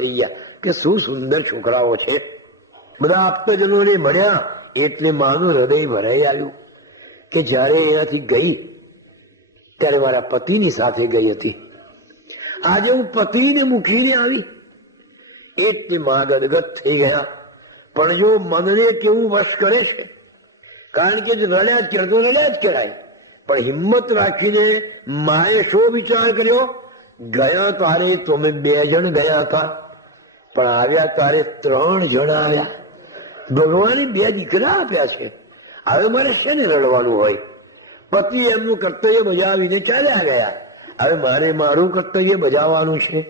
થઈ ગયા કે શું સુંદર છોકરાઓ છે. બધા આપતજનોને મળ્યા એટલે માનું હૃદય ભરાઈ આવ્યું કે જયારે એનાથી ગઈ ત્યારે મારા પતિની સાથે ગઈ હતી, આજે હું પતિને મૂકીને આવી. એટલે મા ગદગદ થઈ ગયા. પણ જો મનને કેવું વશ કરે છે, કારણ કે રડ્યા જ કરતો રડ્યા જ કરાય. પણ હિંમત રાખીને માએ શો વિચાર કર્યો, ગયા તારે તો અમે 2 જણ ગયા હતા, પણ આવ્યા તારે 3 જણ આવ્યા. ભગવાને 2 દીકરા આપ્યા છે, હવે મારે શેને રડવાનું હોય? પતિ એમનું કર્તવ્ય બજાવીને ચાલ્યા ગયા, હવે મારે મારું કર્તવ્ય બજાવવાનું છે.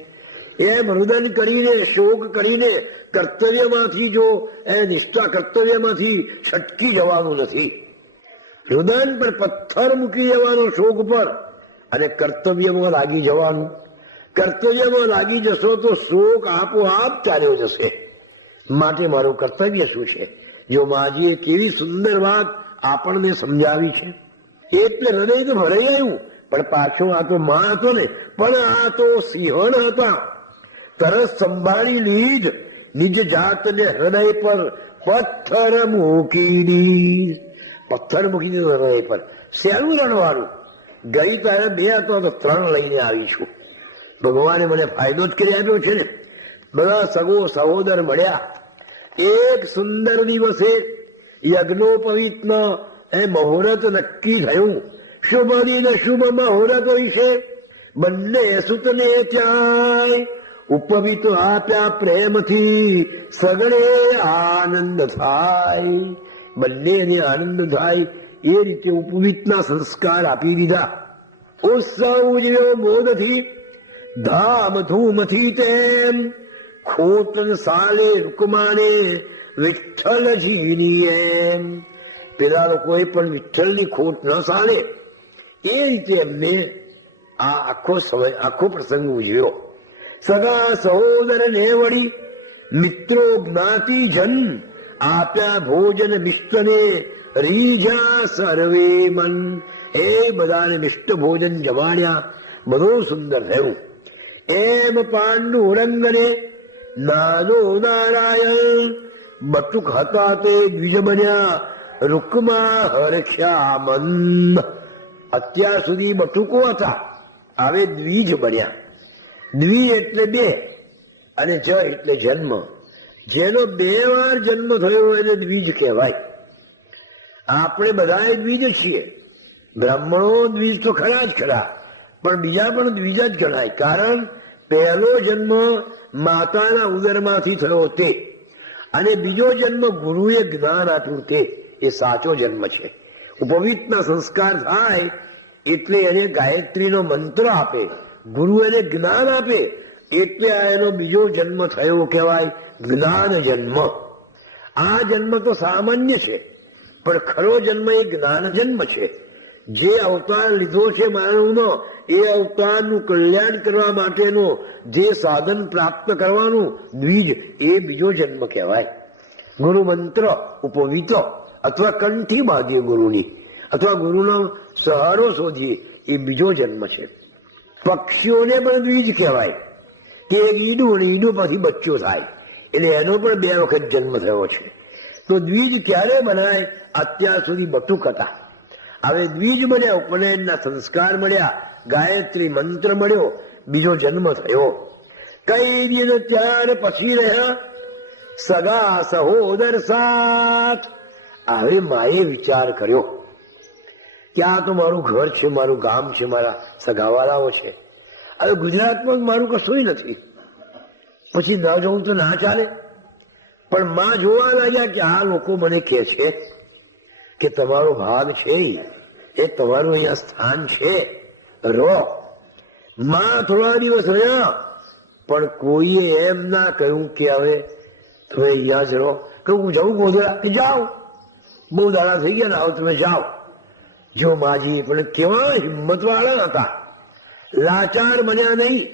એમ રુદન કરીને શોક કરીને કર્તવ્યમાંથી જો એ નિષ્ઠા કર્તવ્યમાંથી છટકી જવાનું નથી. રુદન પર પથ્થર મૂકી દેવાનો શોક પર અને કર્તવ્યમાં લાગી જવાનું. કર્તવ્યમાં લાગી જશો તો શોક આપોઆપ ચાલ્યો જશે. માટે મારું કર્તવ્ય શું છે? જો માજીએ કેવી સુંદર વાત આપણને સમજાવી છે. એટલે હૃદય તો ભરાઈ ગયું. પણ પાછો આ તો માં હતો ને, પણ આ તો સિંહણ હતા. તરસ સંભાળી લીધ, નિજ જાતને હૃદય પર પથ્થર મૂકી. પથ્થર મૂકી દીધો હૃદય પર. શેનું રડવાનું? ગઈ તારે 2 હતો તો 3 લઈને આવીશું. ભગવાને મને ફાયદો જ કરી આપ્યો છે ને. બધા સગો સહોદર મળ્યા. એક સુંદર દિવસે યજ્ઞોપવિતનો એ મુહૂર્ત નક્કી થયું. શુભ દિન શુભ મુહૂર્ત વિશે બંને સુતને ત્યાં ઉપવિત આપ્યા પ્રેમથી, સગળે આનંદ થાય. બંનેને આનંદ થાય એ રીતે ઉપવિતના સંસ્કાર આપી દીધા. ઉત્સવ ઉજવ્યો મોદથી, ધામધૂમથી. તેમ ખોટન સાલે રૂકમાને વિઠ્ઠલજીની એમ. પેલા લોકોએ પણ વિઠ્ઠલની ખોટ ન સાલે એ રીતે એમને આ આખો પ્રસંગ ઉજવ્યો. સગા સહોદર ને વળી મિત્રો જ્ઞાતિજન આપ્યા ભોજન મિષ્ટને, રીઝા સર્વે મન. એ બધાને મિષ્ટ ભોજન જમાડ્યા. બધું સુંદર થયું. એમ પાંડુરંગને નાનો નારાયણ બટુક હતા તે દ્વિજ બન્યા, રૂકમા હર્ષ્યા મન. અત્યાર સુધી બટુકો હતા, હવે દ્વિજ બન્યા. દ્વિજ એટલે 2 અને જ એટલે જન્મ. જેનો 2 વાર જન્મ થયો એને દ્વિજ કહેવાય. આપણે બધા દ્વિજ છીએ. બ્રાહ્મણો દ્વિજ તો ખરા જ ખરા, પણ બીજા પણ દ્વિજ જ ગણાય. કારણ પહેલો જન્મ માતાના ઉદરમાંથી થયો તે, અને બીજો જન્મ ગુરુએ જ્ઞાન આપ્યું તે, એ સાચો જન્મ છે. ઉપવિતના સંસ્કાર થાય એટલે એને ગાયત્રીનો મંત્ર આપે, ગુરુ એને જ્ઞાન આપે, એટલે આ એનો બીજો જન્મ થયો કહેવાય, જ્ઞાન જન્મ. આ જન્મ તો સામાન્ય છે, પણ ખરો જન્મ એ જ્ઞાન જન્મ છે. જે અવતાર લીધો છે માનવનો, એ અવતારનું કલ્યાણ કરવા માટેનો જે સાધન પ્રાપ્ત કરવાનું દ્વિજ, એ બીજો જન્મ કહેવાય. ગુરુ મંત્ર ઉપવિત અથવા કંઠી બાંધીએ ગુરુની, અથવા ગુરુનો સહારો શોધીએ, એ બીજો જન્મ છે. પક્ષીઓને પણ દ્વિજ કહેવાય કે એક ઈડું અને ઈડું પછી બચ્ચો થાય, એટલે એનો પણ 2 વખત જન્મ થયો છે. તો દ્વિજ ક્યારે બનાય? અત્યાર સુધી બટુક હતા, હવે દ્વિજ બન્યા. ઉપનયનના સંસ્કાર મળ્યા, ગાયત્રી મંત્ર મળ્યો, બીજો જન્મ થયો. કઈ દિન ત્યાર પછી રહ્યા સગા સહોદર સાથ. હવે માએ વિચાર કર્યો કે આ તો મારું ઘર છે, મારું ગામ છે, મારા સગાવાળાઓ છે. હવે ગુજરાતમાં મારું કશું નથી, પછી ન જવું તો ના ચાલે. પણ માં જોવા લાગ્યા કે આ લોકો મને કહે છે કે તમારો ભાગ છે, એ તમારું અહીંયા સ્થાન છે, રહો. માં થોડા દિવસ રહ્યા, પણ કોઈએ એમ ના કહ્યું કે હવે તમે અહીંયા જ રહો. કે હું જવું ગોધરા, જાઓ, બહુ દાડા થઈ ગયા ને, આવો તમે જાઓ. જો માજી પણ કેવા હિંમત વાળા હતા, લાચાર બન્યા નહીં.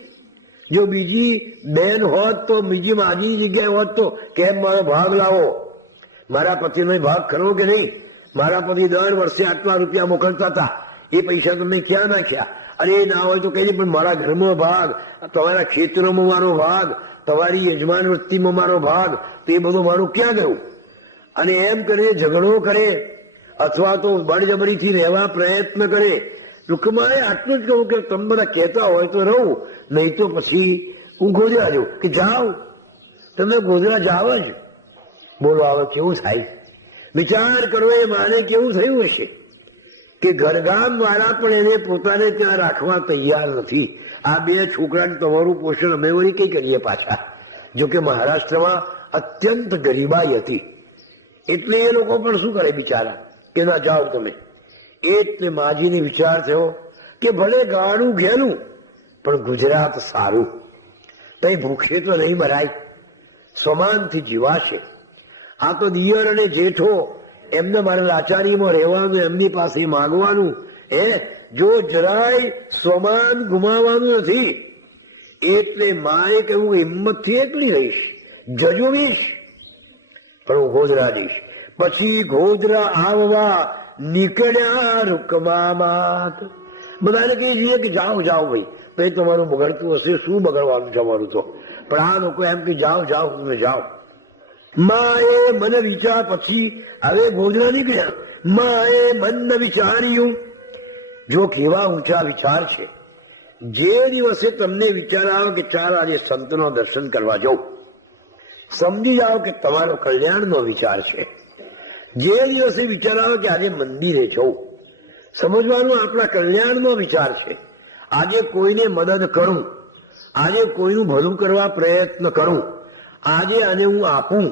જો બીજી બેન હોત તો, બીજી માજી જગ્યાએ હોત તો કેમ મારો ભાગ લાવો, મારા પતિનો ભાગ ખરો કે નહીં? મારા પતિ દર વર્ષે આટલા રૂપિયા મોકલતા હતા, એ પૈસા તમે ક્યાં નાખ્યા? અરે ના હોય તો કઈ નહીં, પણ મારા ઘરમાં ભાગ, તમારા ખેતરોમાં મારો ભાગ, તમારી યજમાન વૃત્તિમાં મારો ભાગ, તો એ બધું મારું ક્યાં ગયું? અને એમ કરે, ઝઘડો કરે અથવા તો બળજબરીથી રહેવા પ્રયત્ન કરે. ટૂંકમાં આટલું જ કહું કે તમે બધા કહેતા હોય તો રહું, નહીં તો પછી હું ગોધરા જાઉં. કે જાઓ, તમે ગોધરા જાવ જ. બોલો હવે કેવું થાય? વિચાર કરો, એ માને કેવું થયું હશે કે ઘરગામ વાળા પણ એને પોતાને ત્યાં રાખવા તૈયાર નથી. આ બે છોકરાને તમારું પોષણ અમે વળી કઈ કરીએ પાછા? જોકે મહારાષ્ટ્રમાં અત્યંત ગરીબાઈ હતી, એટલે એ લોકો પણ શું કરે બિચારા કે ના જાઓ તમે. એટલે માજીને વિચાર થયો કે ભલે ગાણું ઘેલું પણ ગુજરાત સારું, તઈ ભૂખે તો નહીં મરાય, સમાનથી જીવાશે. આ તો દિયર અને જેઠો એમને મારે લાચારીમાં રહેવાનું, એમની પાસે માગવાનું. જો જરાય સમાન ગુમાવવાનું નથી. એટલે માએ કહ્યું હિંમતથી એકલી રહીશ, જજુમીશ, પણ હું ગોધરા જઈશ. પછી ગોધરા આવવા નીકળ્યા રૂકમામાત. બધાને કહીએ છીએ કે જાઓ જાઓ ભાઈ, તો એ તમારું બગડતું હશે, શું બગડવાનું છે અમારું તો. પણ આ લોકો એમ કે જાઓ જાઓ, તમે જાઓ. માએ મન વિચાર, પછી હવે ગોધરા નીકળ્યા. માએ મન વિચાર્યું. જો કેવા ઊંચા વિચાર છે. જે દિવસે તમને વિચાર આવે કે ચાલ આજે સંતનો દર્શન કરવા જાઉં, સમજી જાઓ કે તમારો કલ્યાણનો વિચાર છે. જે દિવસે વિચાર આવે કે આજે મંદિરે જવું, સમજવાનું આપણા કલ્યાણનો વિચાર છે. આજે કોઈને મદદ કરું, આજે કોઈનું ભલું કરવા પ્રયત્ન કરું, આજે આને હું આપું,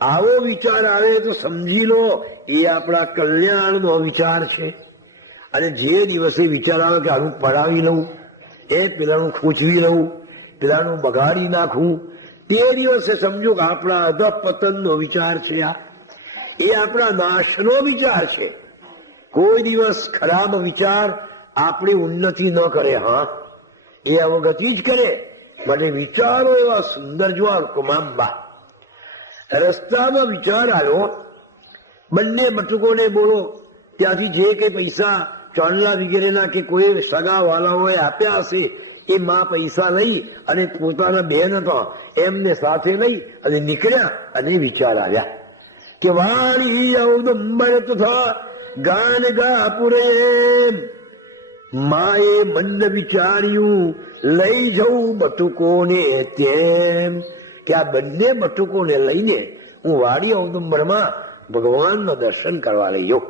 આવો વિચાર આવે તો સમજી લો એ આપણા કલ્યાણનો વિચાર છે. અને જે દિવસે વિચાર આવે કે આનું પડાવી લઉં, પેલાનું ખૂંચવી લઉં, પેલાનું બગાડી નાખું, તે દિવસે સમજો કે આપણા અધપતનનો વિચાર છે. એ આપણા નાશનો વિચાર છે. કોઈ દિવસ ખરાબ વિચાર આપણી ઉન્નતિ ન કરે. હા, એ અવગતિ જ કરે. મને વિચારો એવા સુંદર જોવા કુમાંબા. રસ્તામાં વિચાર આવ્યો, બંને બટુકોને બોલો ત્યાંથી જે કઈ પૈસા ચાંદલા વગેરેના કે કોઈ સગા વાલાઓએ આપ્યા હશે, એ માં પૈસા લઈ અને પોતાના બહેન હતા એમને સાથે લઈ અને નીકળ્યા. અને વિચાર આવ્યા કે વાળી ઔદુંબર તથા ગાન ગાપુરે. માએ મન વિચાર્યું લઈ જવું બટુકોને તેમ, કે આ બંને બટુકોને લઈને હું વાડી ઔદુંબરમાં ભગવાનના દર્શન કરવા લઈ જાઉં.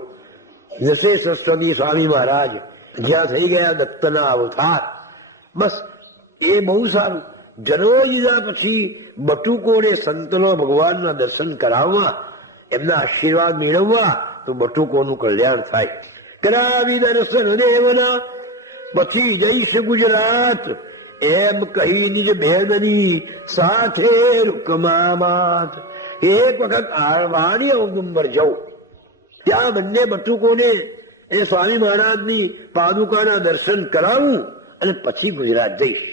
જશે સરસ્વતી સ્વામી મહારાજ જ્યાં થઈ ગયા દત્તના અવતાર. બસ એ બહુ સારું. જન્મ લીધા પછી બટુકોને સંતનો ભગવાનના દર્શન કરાવવા, એમના આશીર્વાદ મેળવવા, તો બટુકોનું કલ્યાણ થાય. કરાવી દર્શન દેવના પછી જઈશ ગુજરાત, એમ કહી નિજ બહેનની સાથે રૂકમામાત. એક વખત વાણી ઔદુંબર જવું, ત્યાં બંને બટુકોને એ સ્વામી મહારાજની પાદુકાના દર્શન કરાવું અને પછી ગુજરાત જઈશ.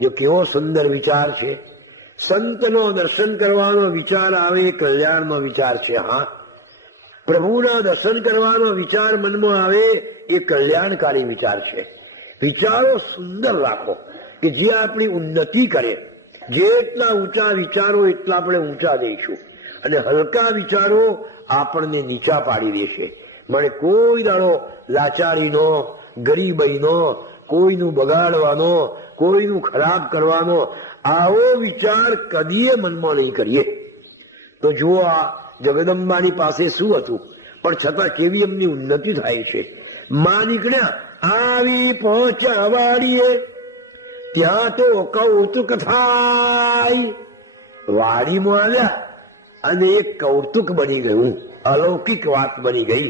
જો કેવો સુંદર વિચાર છે. સંતનો દર્શન કરવાનો વિચાર આવે એ કલ્યાણનો વિચાર છે. હા, પ્રભુના દર્શન કરવાનો વિચાર મનમાં આવે એ કલ્યાણકારી વિચાર છે. વિચારો સુંદર રાખો કે જે આપણી ઉન્નતિ કરે. જેટલા ઊંચા વિચારો એટલા આપણે ઊંચા જઈશું, અને હલકા વિચારો આપણને નીચા પાડી દેશે. મને કોઈ દાડો લાચારીનો, ગરીબાઈનો, કોઈનું બગાડવાનો, કોઈનું ખરાબ કરવાનો આવો વિચાર કદીએ મનમાં નહીં કરીએ. તો જુઓ આ જગદંબાની પાસે શું હતું, પણ છતાં કેવી એમની ઉન્નતિ થાય છે. માં નીકળ્યા, આવી પહોંચ્યા વાડીએ, ત્યાં તો કૌતુક થાય. વાડીમાં આવ્યા અને એક કૌતુક બની ગયું, અલૌકિક વાત બની ગઈ.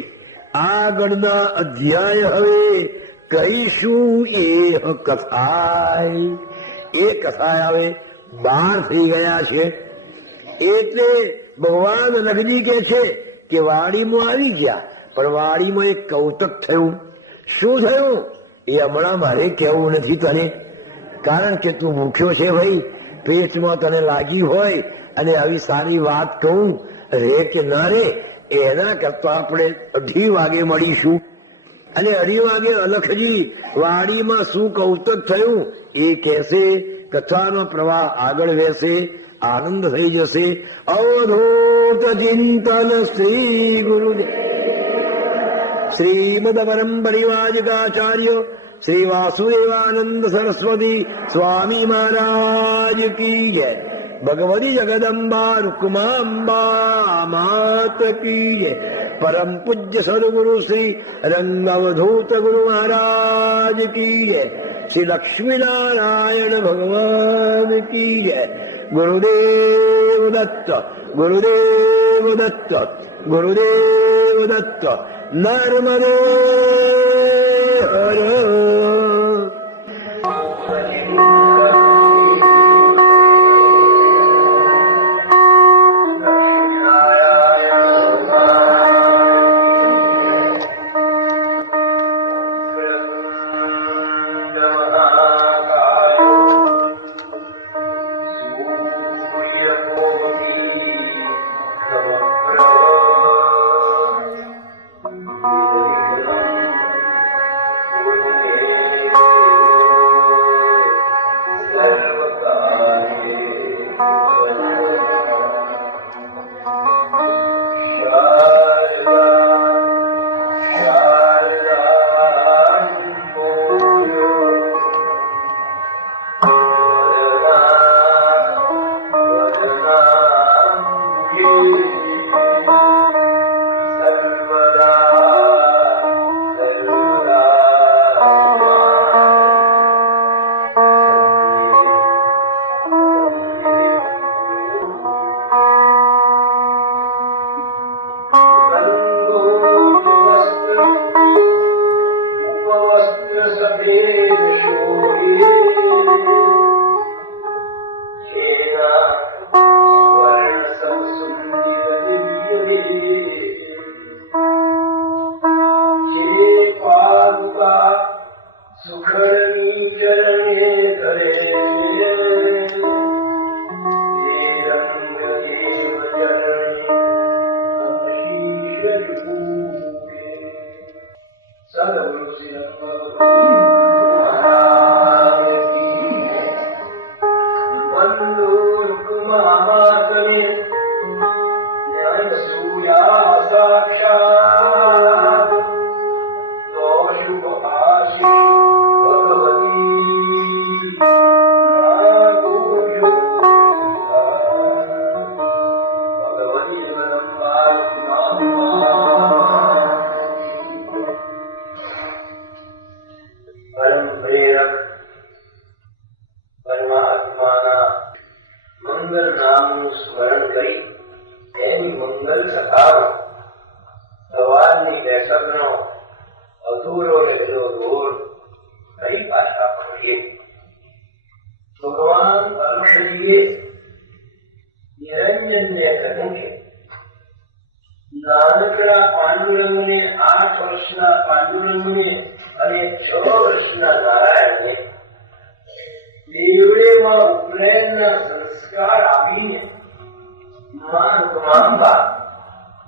આગળના અધ્યાય હવે કહીશું એ કથાય. એ કથાય હવે 12 થઈ ગયા છે. એટલે ભગવાન લગ્ની કે છે કે વાડીમાં આવી ગયા, પણ વાડીમાં એક કૌતુક થયું. શું થયું એ હમણાં મારે કહેવું નથી તને, કારણ કે તું ભૂખ્યો છે ભાઈ, પેટમાં તને લાગી હોય અને આવી સારી વાત કહું રે કે ના રે, એના કરતા આપણે 2:30 વાગે મળીશું. અને 2:30 વાગે અલખજી વાડીમાં શું કૌતુક થયું એ કહેશે. કથાનો પ્રવાહ આગળ વહેશે, આનંદ થઈ જશે. અવધૂત ચિંતન શ્રી ગુરુદેવ શ્રીમદ પરમ પરિવાજકાચાર્ય શ્રી વાસુદેવાનંદ સરસ્વતી સ્વામી મહારાજ કી જય. ભગવતી જગદંબા રૂકમાંબા માત કી જય. પરમ પૂજ્ય સદગુરુ શ્રી રંગવધૂત ગુરુ મહારાજ કી જય. શ્રી લક્ષ્મીનારાયણ ભગવાન કી જય. ગુરુદેવ દત્ત, ગુરુદેવ દત્ત, ગુરુદેવ દત્ત. નર્મદે હર.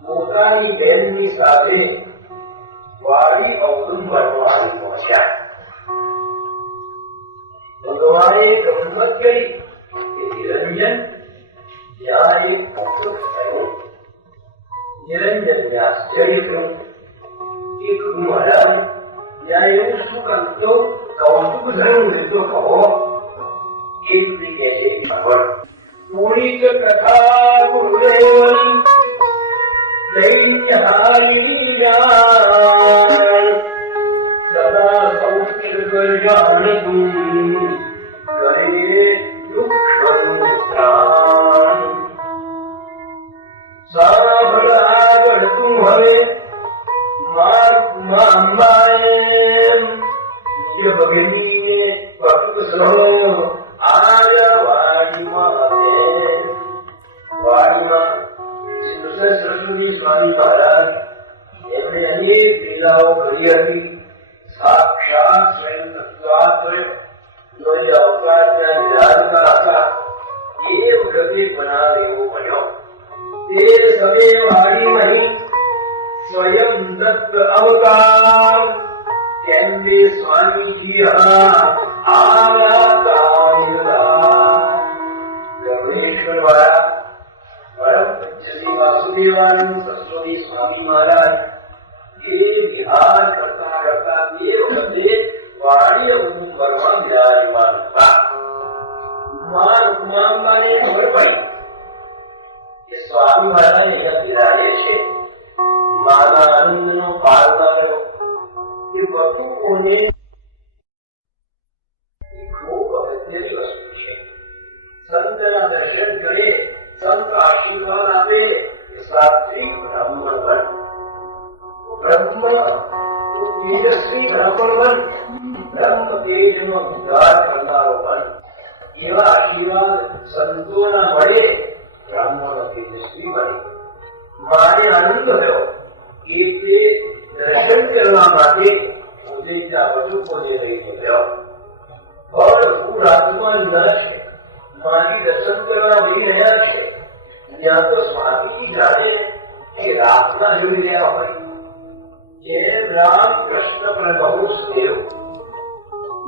પોતાની બહેનની સાથે વાડી ઔદુંબરમાં આવી પહોંચ્યા. ભગવાને ગમત કરી કે નિરંજન જ્યાં એક સુખ થયું. નિરંજનને આશ્ચર્ય થયું કે ગુરુ મહારાજ જ્યાં એવું સુખ અંતો કૌતુક થયું એટલું કહો. એક રીતે છે ખબર પૂરી કથા ગુરુદેવની દૈત્યહારી જાણ સદા સૌખ્ય જાણતું કરે દુઃખ સંસાર. સારા ભલા આગળ તું હવે માર્ગમાં અંબાએ નિત્ય ભગવીને ભક્ત સહો આજ વાડીમાં હશે. વાડીમાં સરસ્વતી સ્વામી મહારાજ એમણે અનેક લીલાઓ કરી હતી. સાક્ષાત સ્વયં તત્વાત્મય અવતાર ત્યાં વિરાજતા હતા. એ વખતે બનાવ એવો બન્યો. તે સમયે વાડી નહીં સ્વયં દત્ત અવતાર તેમને સ્વામીજી આવ્યા. ભુવનેશ્વર વાળા પરમ પૂજ્ય શ્રી વાસુદેવાનંદ સરસ્વતી સ્વામી મહારાજ એ વિહાર કરતા કરતા તે વખતે વાણીય ઉંમરમાં વિરાજમાન હતા. મા રૂકમાંબાને ખબર પડી કે સ્વામી મહારાજ અહીંયા બિરાજે છે. માના આનંદનો પાર ના રહ્યો. એ બધું કોને ખૂબ અગત્યની વસ્તુ છે. સંતના દર્શન કરે, સંત આશીર્વાદ આપે કે સાત્વિક બ્રાહ્મણ બન, બ્રહ્મ તેજસ્વી બ્રાહ્મણ બન, બ્રહ્મ તેજનો વિચાર કરનારો બન. એવા આશીર્વાદ સંતોના મળે, બ્રાહ્મણો તેજસ્વી બને. મારે આનંદ થયો કે તે દર્શન કરવા માટે પોતે ત્યાં વચુકોને લઈને ગયો. ફળ ફૂલ હાથમાં લીધા છે, મારી દર્શન કરવા જઈ રહ્યા છે. ત્યાં તો સ્વામીજી જાણે કે રાતના જોઈ રહ્યા હોય. જેમ રામ કૃષ્ણ પ્રભુ દેવ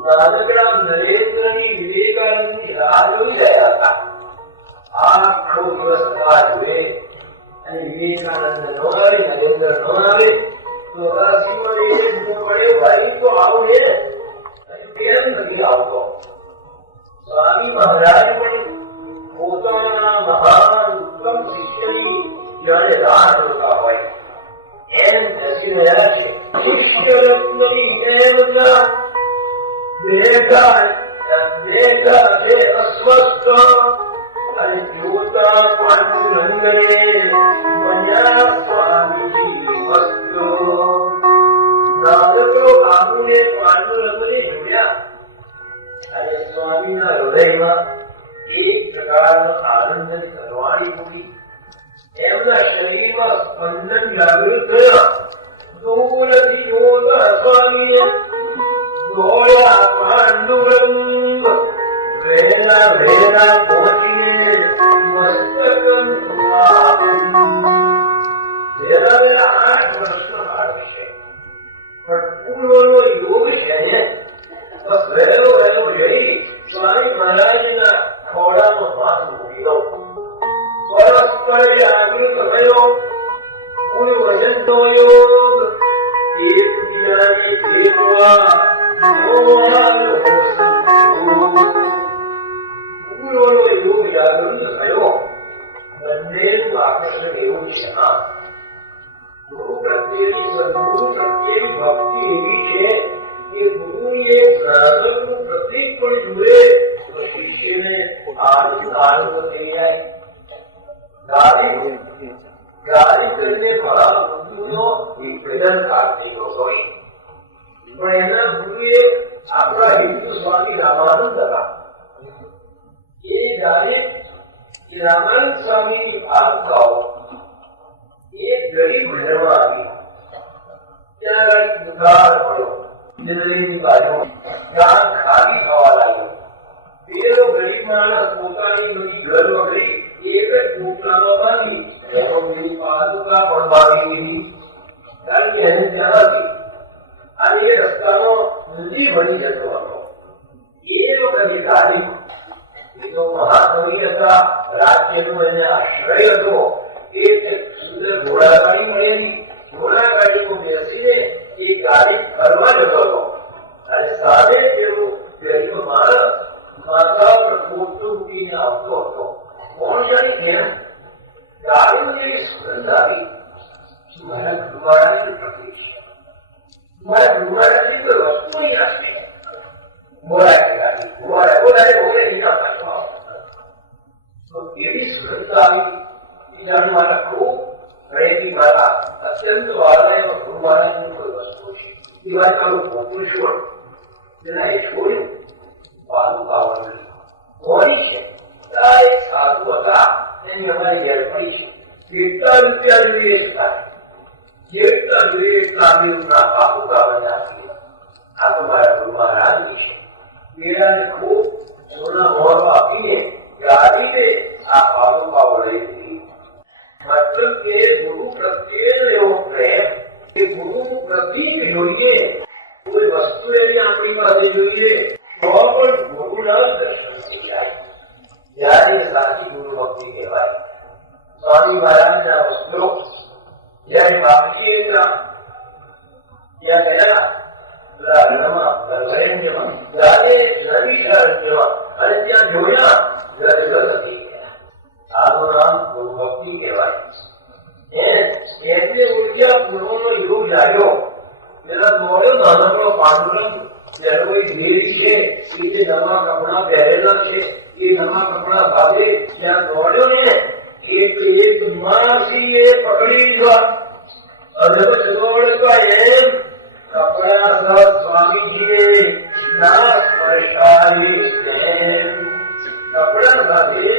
નાનકડા નરેન્દ્રની વિવેકાનંદની રાહ જોઈ રહ્યા હતા. આખો દિવસ રાહ જોઈ અને વિવેકાનંદ ન આવે, નરેન્દ્ર ન આવે તો ભાઈ તો આવો ને, કેમ નથી આવતો? સ્વામી મહારાજ પણ પોતાના મહાન ઉત્તમ શિષ્યની જયારે રાહ જોતા હોય એમ બેસી રહ્યા છે. શિષ્ય રત્નની એમ બેઠા છે અસ્વસ્થ અને જોતા પાંડુરંગને બન્યા સ્વામીજી મસ્ત. નાનકડો આંબુને પાંડુરંગને જોડ્યા અને સ્વામીના હૃદયમાં એક પ્રકારનો આનંદની સરવાણી મૂકી. એમના શરીરમાં સ્પંદન જાગૃત થયા. દૂરથી જોતા સ્વામીએ દોડ્યા પાંડુરંગ, વહેલા વહેલા પહોંચીને મસ્તક વહેલા વહેલા 8 વર્ષનો બાળક છે, પણ પૂર્વનો યોગ છે ને. બસ વહેલો વહેલો જઈ સ્વામી મહારાજના ખોળામાં માથું મૂકી દો. પરસ્પર જાગૃત થયો. કોઈ વજનનો યોગ એકબીજાને ભેટવા પૂર્વનો યોગ જાગૃત થયો. બંનેનું આકર્ષણ એવું છે. ગુરુ પ્રત્યેની સદગુરુ પ્રત્યેની ભક્તિ એવી છે કે ગુરુની એક સાધનનું પ્રતીક પણ જુએ તો શિષ્યને આનંદ થઈ જાય. ગાડી કરીને ભગવાનનો એક ભજન કાર્તિકો હોય, પણ એના ગુરુએ આપણા હિન્દુ સ્વામી રામાનંદ હતા. એ ગાડી રામાનંદ સ્વામીની ભાવકાઓ એક ગરીબ ઘરમાં આવી. ત્યાં દુકાળ પડ્યો, જનરેની બાજુ ત્યાં ખાલી થવા લાગ્યો. પેલો ગરીબ માણસ પોતાની બધી ઘર વગરી એક જ ટોપલામાં બાંધી એની પાદુકા પણ બાંધી દીધી, કારણ કે એને ત્યાં હતી. અને એ રસ્તામાં નદી બની જતો હતો. એ વખતે ગાડી એ તો મહાકવિ હતા, રાજ્યનો એને આશ્રય હતો. એ સુંદર ઘોડાગાડી મળેલી. ઘોડાગાડીમાં બેસીને એ ગાડી ફરવા જતો હતો અને સામે જેવો ગરીબ માણસ માથા પર પોતું મૂકીને આવતો હતો. કોણ જાણી કેમ ગાડીમાં જેવી સુગંધ આવી. મારા ગુરુવાળાની પ્રકૃતિ છે, મારા ગુરુવાળાની કોઈ વસ્તુ નહીં રાખે. બોલાય ગાડી બોલાય બોલે નહીં પાછો તો એવી સુગંધ આવી. જાણું મારા ખૂબ પ્રયત્ની મારા અત્યંત વાળા ગુરુવાળાની કોઈ વસ્તુ છે. એ વાત મારું પોતું છોડ જેના એ છોડ્યું પાદુકાઓને કોની છે. એક સાધુ હતા, એની અમારી ઘેર પડી છે. કેટલા રૂપિયા જોઈએ જેટલા જોઈએ એટલા ના પાદુકા બનાવી. આ તો મારા ગુરુ મહારાજની છે. મેળાને ખૂબ સોના મોહર આપીને ગાડીને આ પાદુકાઓ લઈ દીધી. મતલબ કે ગુરુ પ્રત્યે એવો પ્રેમ કે ગુરુનું પ્રતીક જોઈએ, કોઈ વસ્તુ એની આપણી પાસે જોઈએ તો પણ ગુરુના દર્શન થઈ જાય. ત્યારે સાચી ગુરુ ભક્તિ કહેવાય. સ્વામી મહારાજના વસ્ત્રો જ્યારે બાપજીએ ત્યાં ગયા અને ત્યાં જોયા આનું નામ ગુરુ ભક્તિ કહેવાય. એટલે ઉર્જા પૂર્વનો યુગ જાગ્યો. પેલા દોડ્યો નાનકડો પાંડુરંગ ત્યારે કોઈ દેવી છે એ જે નવા કપડા પહેરેલા છે એ નવા કપડા ભાવે ત્યાં દોડ્યો ને એક માસી એ પકડી લીધા અને દોડતા એમ કપડા સ્વામીજીએ ના સ્પર્શાવી કપડા સાથે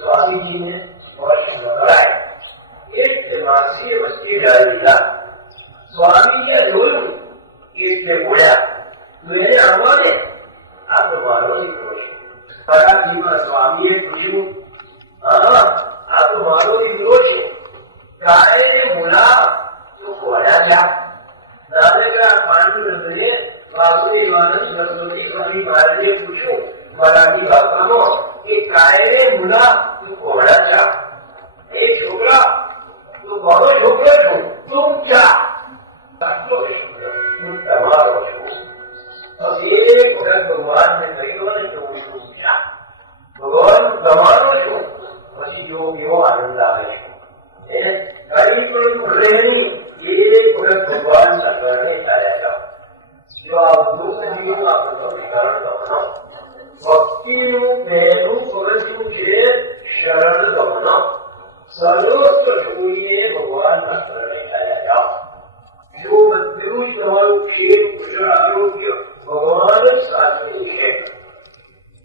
સ્વામીજીને સ્પર્શ ન કરાય. એટલે માસીએ વસ્તી ડાળી દીધા. સ્વામીજીએ જોયું એટલે બોલ્યા તો એને આવવાને આ તો મારો દીકરો છે. પરાજીમાં સ્વામીએ પૂછ્યું આ તો મારો દીકરો છે કાયને બોલા તો બોલ્યા ગયા. નાનકડા પાંડુરંગને વાસુદેવાનંદ સરસ્વતી સ્વામી મહારાજે પૂછ્યું મરાઠી ભાષામાં કે કાયને બોલા તું કોહડા ચા એ છોકરા તું મારો છોકરો છું તું ચા હું તમારો છું. એક વખત ભગવાનને કહ્યું ને કે હું છું ચા ભગવાન તમારો છું પછી જો એવો આનંદ આવે છે કઈ પણ ભલે નહીં એક વખત ભગવાનના શરણે ચાલ્યા જાઓ. જો આ વૃદ્ધ જીવન આપણો વિકારણ ગમનો ભક્તિનું પહેલું પગથિયું છે શરણ ગમનો. સર્વસ્વ છોડીને ભગવાનના શરણે ચાલ્યા જાઓ. જો બધું જ તમારું ક્ષેમ કુશળ આરોગ્ય ભગવાન જ સાચું છે.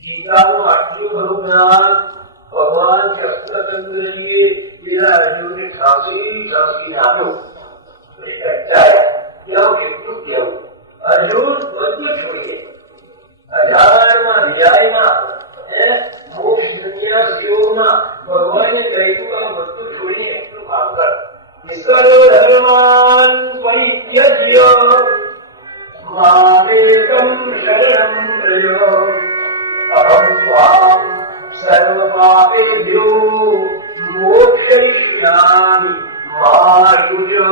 ગીતાનું આટલું બધું જ્ઞાન ભગવાન કૃષ્ણચંદ્રજીએ પેલા અર્જુનને ખાંસી આપ્યું. કેટલું કેવું અર્જુન બધું છોડીએ અજાણમાં નિજાયમાં મોક્ષ સંન્યાસીઓમાં ભગવાને કહ્યું આ બધું છોડીને એટલું કામ કર. સર્વ ધર્માન પરિત્યજ્ય મામેકં શરણં વ્રજ અહં ત્વાં સર્વ પાપેભ્યો મોક્ષયિષ્યામિ મા શુચો.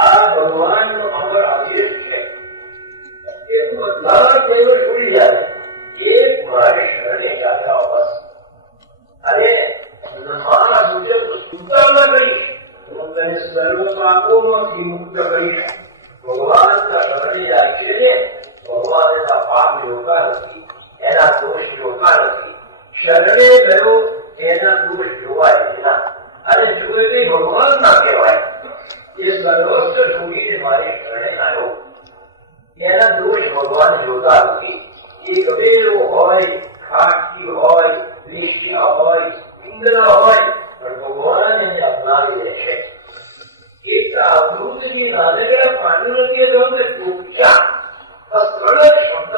આ ભગવાનનો અમર આદેશ છે કે તું બધા દેવો છોડી જાય એક મારે શરણે ચાલ્યા બસ. અરે મારા શુચો તો સુતા ન કરીશ હું તને સર્વ પાપોમાંથી મુક્ત કરીશ. ભગવાનના શરણે જાય છે ને ભગવાન એના પાપ જોતા નથી એના દોષ જોતા નથી. શરણે ગયો એના દોષ જોવાય એના અને જોઈને ભગવાન ના કહેવાય. એ સર્વસ્વ છોડીને મારે શરણે આવ્યો એના દોષ ભગવાન જોતા નથી. એ ગમે એવો હોય ખાટકી હોય નિશ્ચય હોય ઇન્દ્ર હોય પણ ભગવાન એને અપનાવી લે છે. એક અમૃતજી નાનકડા પાંડુરંગે જોને પૂછ્યા સરળ શબ્દ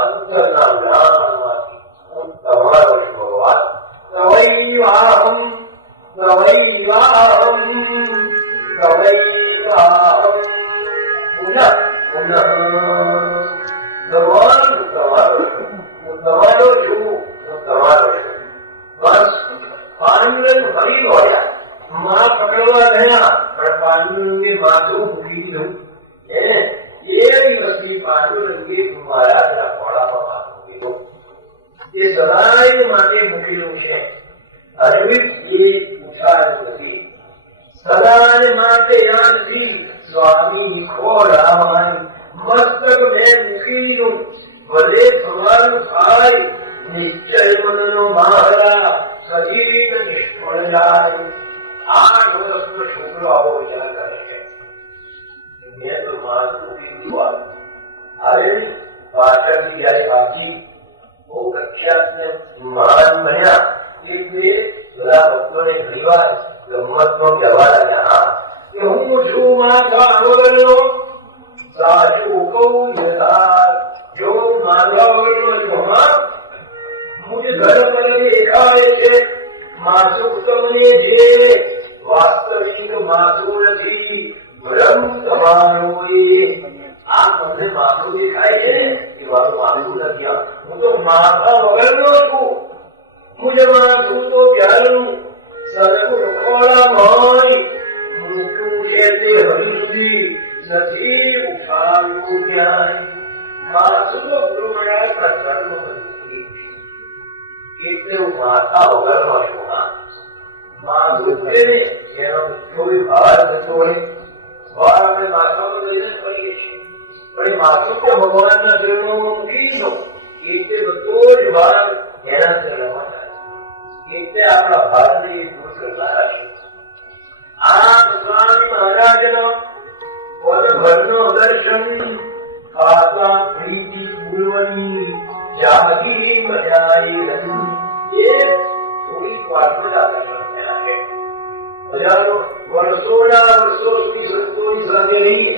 અંતરના જ્ઞાનમાંથી હું તમારો છું ભગવાન. તવૈવાહમ તવૈવાહમ તવૈવાહમ પુનઃ પુનઃ ભગવાન તમારો છું હું તમારો છું હું તમારો છું. બસ પાંડુરંગ ફરી દોડ્યા. માં પકડવા ગયા પણ પાંડુરંગે માથું મૂકી દીધું. એ દિવસથી પાંડુરંગે મહારાજના ખોળામાં માથું મૂકી. એ સદાય માટે મૂકેલું છે. અરવિંદ એ ઉઠાડ્યું નથી. સદાય માટે યાદથી સ્વામી ખોળામાં મસ્તક મેં મૂકી દીધું. ભલે થવાનું થાય નિશ્ચય મનનો મારા સજીવિત નિષ્ફળ જાય. 8 વર્ષનો છોકરો આવો વિચાર કરે છે મેં તો માર મૂકી દીધું. હવે પાછળથી જયારે બાકી બહુ પ્રખ્યાત ને મહાન બન્યા એટલે બધા ભક્તોને ઘણી વાર ગમતમાં કહેવા લાગ્યા કે હું છું માતા વગરનો સાચું કહું યથાર્થ. જો માનવા વગરનો છું હું જે ધર્મ દેખાડે છે માસુક તમને જે વાસ્તવિક માસું નથી ભ્રમ તમારો. આ તમને માથું દેખાય છે એ મારું માથું નથી. હું તો માથા વગરનો છું મુજમાં સૂતો પ્યાલું સદગુણ ખોળા મોય મૂકું છે તે હરી સુધી નથી ઉઠાવ્યું ક્યાંય મારા સૂતો ગુરુ મળ્યા સત્કર્મ બની એટલે હું માથા વગરનો છું. માથું છે ને એનો કોઈ ભાર થતો હોય ભાર આપણે માથામાં લઈને કરીએ છીએ પણ માથું તો ભગવાનના ચરણોમાં મૂકી દો એટલે બધો જ ભાર એના ચરણોમાં થાય એટલે આપણા ભારને દૂર કરનારા છે. આ સ્વામી મહારાજનો પદભરનો દર્શન ખાતા પ્રીતિ પૂર્વની જાગી મજાઈ રહી એ થોડીક વાતમાં જ દર્શન થયા છે. હજારો વર્ષોના વર્ષો સુધી સંતોની સાથે રહીએ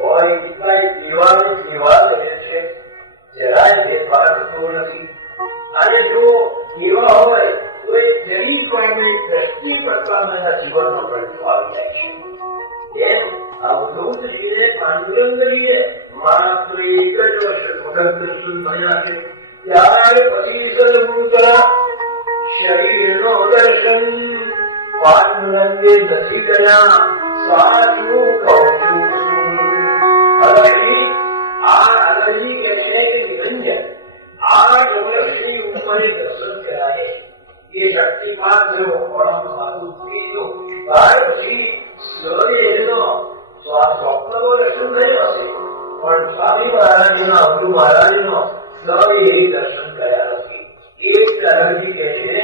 હોય કેટલાય દેવા રહે છે જરાય ફેરફાર થતો નથી. અને જો એવા હોય તો એ જરી કોઈને દ્રષ્ટિ પ્રકારના જીવનમાં પડતો આવી જાય છે. એમ અવધૂતજીને પાંડુરંગજીએ માત્ર એક જ વર્ષ ભગત દર્શન થયા છે. ત્યાર પછી સદગુરુના શરીરનો દર્શન પાંડુરંગે નથી ગયા. સાચું કહું છું. આ અલગી કે છે કે નિરંજન 8 વર્ષની ઉંમરે દર્શન કરાય એ શક્તિપાત થયો પણ મારું ત્રીજો ત્યાર પછી સ્વદેહનો સ્વપ્નનો દર્શન થયો હશે પણ સ્વામી મહારાજનો અમૃ મહારાજનો સ્વદેહ દર્શન કર્યા નથી. એક તરફથી કે છે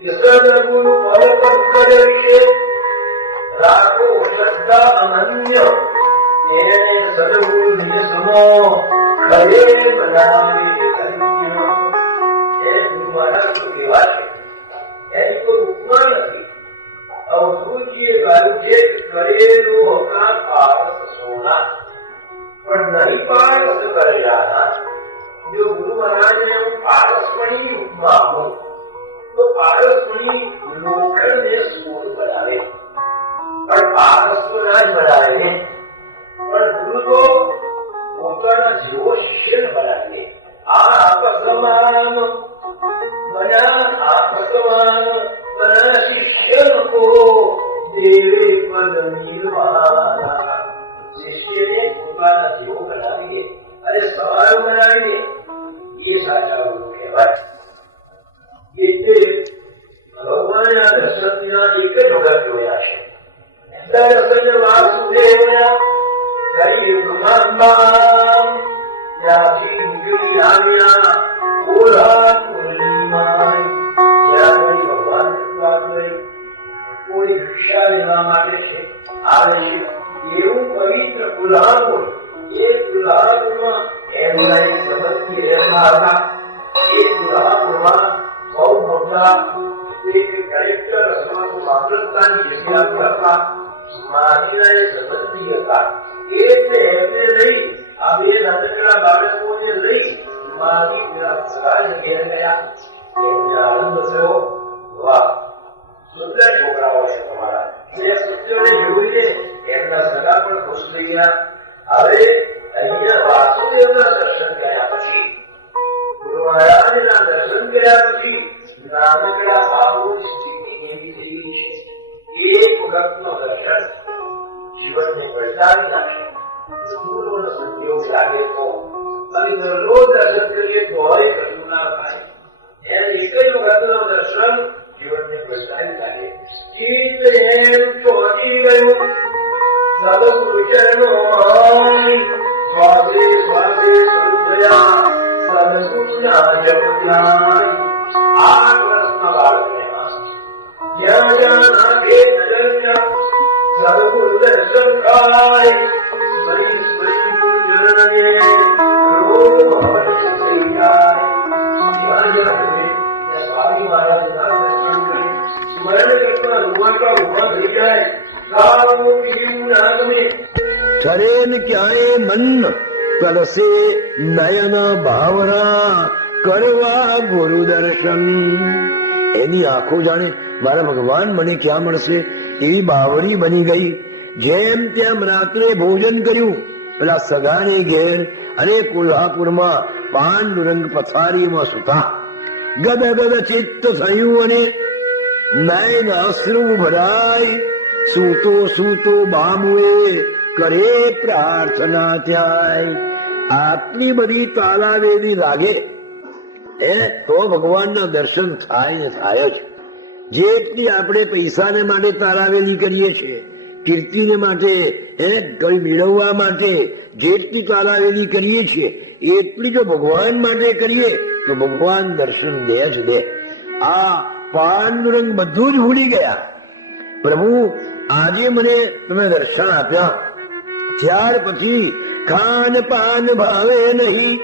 કે સદગુરુ પદ વિશે રાખો શ્રદ્ધા અનન્ય એને સદગુરુ નિજ સમો ખરે બનાવી કેવા છે એની કોઈ ઉપમા નથી. અવધૂતજીએ ગાયું છે કરેલું હોતા પારસ સોના પણ નહીં પારસ કરેલા. જો ગુરુ મહારાજને હું પારસમણી ઉપમા આપું તો પારસમણી લોખંડને સોનું બનાવે પણ પારસ તો ના જ બનાવે પણ ગુરુ તો પોતાના જેવો શિષ્ય બનાવીએ. આ આપસમાન બના આપસમાન બના શિષ્ય કો દેવે પદ નિર્વાણા. શિષ્યને પોતાના જેવો બનાવીએ અને સવારો બનાવીએ એ સાચા ગુરુ કહેવાય. એટલે ભગવાનના દર્શનના એક જ વખત જોયા છે. દર્શન વાસુદેવના ત્યાંથી નીકળી આવ્યા કોલ્હાપુરમાં. ભગવાન કોઈ ભિક્ષા લેવા માટે છે આવે છે એવું પવિત્ર કોલ્હાપુર. એ કોલ્હાપુરમાં એમના એક સંબંધી રહેતા હતા. એ કોલ્હાપુરમાં બહુ મોટા એક કલેક્ટર અથવા તો મામલતદારની જગ્યા હતા. માજીના એ સંબંધી હતા. એટલે એમને લઈ આ બે નાનકડા બાળકોને લઈ મારી ઘેર ગયા. એમને આનંદ થયો. વાહ સુંદર છોકરાઓ છે તમારા. એ સૂત્રોને જોઈને એમના સગા પણ ખુશ થઈ ગયા. હવે અહીંયા વાસુદેવના દર્શન કર્યા પછી ગુરુ મહારાજના દર્શન કર્યા પછી નાનકડા સાધુની સ્થિતિ એવી થઈ છે. એક વખતનો દર્શન જીવનને પલટાવી નાખે. ગુરુનો સંયોગ લાગે તો અને દરરોજ દર્શન કરીએ તો કશું ના થાય. એને એક જ વખતનો દર્શન જીવનને પલટાવી નાખે. ચિત્ત એમ ચોટી ગયું સદગુરુ ચરણો સ્વાસે સ્વાસે સ્વરૂપયા સદગુરુના જપ ધ્યાન. આ પ્રશ્ન બાળકને જ્યાં જ્યાં નાખે નજર સદગુરુ દર્શન થાય. સ્મરી સ્મરી ગુરુ ચરણને રોગ ભવન થઈ જાય. જ્યાં જ્યાં સ્વામી મહારાજના દર્શન કરે સ્મરણ કરતા રૂવાટા ઉભા થઈ જાય. સારું પીવું ના ગમે ઠરે ને ક્યાંય મન કલશે નયન ભાવના કરવા ગુરુ દર્શન. એની આંખો જાણે મારા ભગવાન મને ક્યાં મળશે એવી બાવળી બની ગઈ. જેમ તેમ રાત્રે ભોજન કર્યું પેલા સગાને ઘેર અને કોલ્હાપુરમાં પાંડુરંગ પથારીમાં સુતા. ગદગદ ચિત્ત થયું અને નયન અશ્રુ ભરાય. સૂતો સૂતો બાબુએ કરે પ્રાર્થના ત્યાંય. આટલી બધી તાલાવેલી લાગે તો ભગવાનના દર્શન થાય ને થાય જ. જેટલી આપણે પૈસાને માટે તાલાવેલી કરીએ છીએ, કીર્તિને માટે, કઈ મેળવવા માટે જેટલી તાલાવેલી કરીએ છીએ, એટલી જો ભગવાન માટે કરીએ તો ભગવાન દર્શન દે જ દે. આ પાંડુરંગ બધું જ ભૂલી ગયા. પ્રભુ આજે મને તમે દર્શન આપ્યા, ત્યાર પછી ખાન પાન ભાવે નહીં,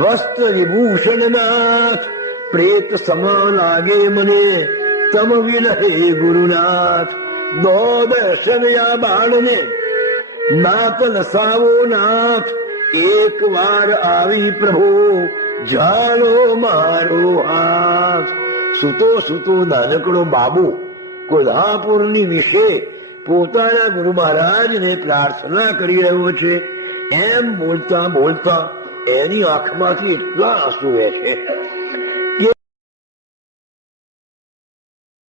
વસ્ત્ર વિભૂષણ નાથ. પ્રેત સમ લાગે મને તમ વિલહે ગુરુનાથ. દો દર્શન યા બાળને નાથ લસાવો નાથ. એક વાર આવી પ્રભુ ઝાલો મારો હાથ. સૂતો સૂતો નાનકડો બાબુ કોલ્હાપુરની વિશે પોતાના ગુરુ મહારાજને પ્રાર્થના કરી રહ્યો છે. એમ બોલતા બોલતા એની આંખમાંથી એટલા આંસુ વહે છે.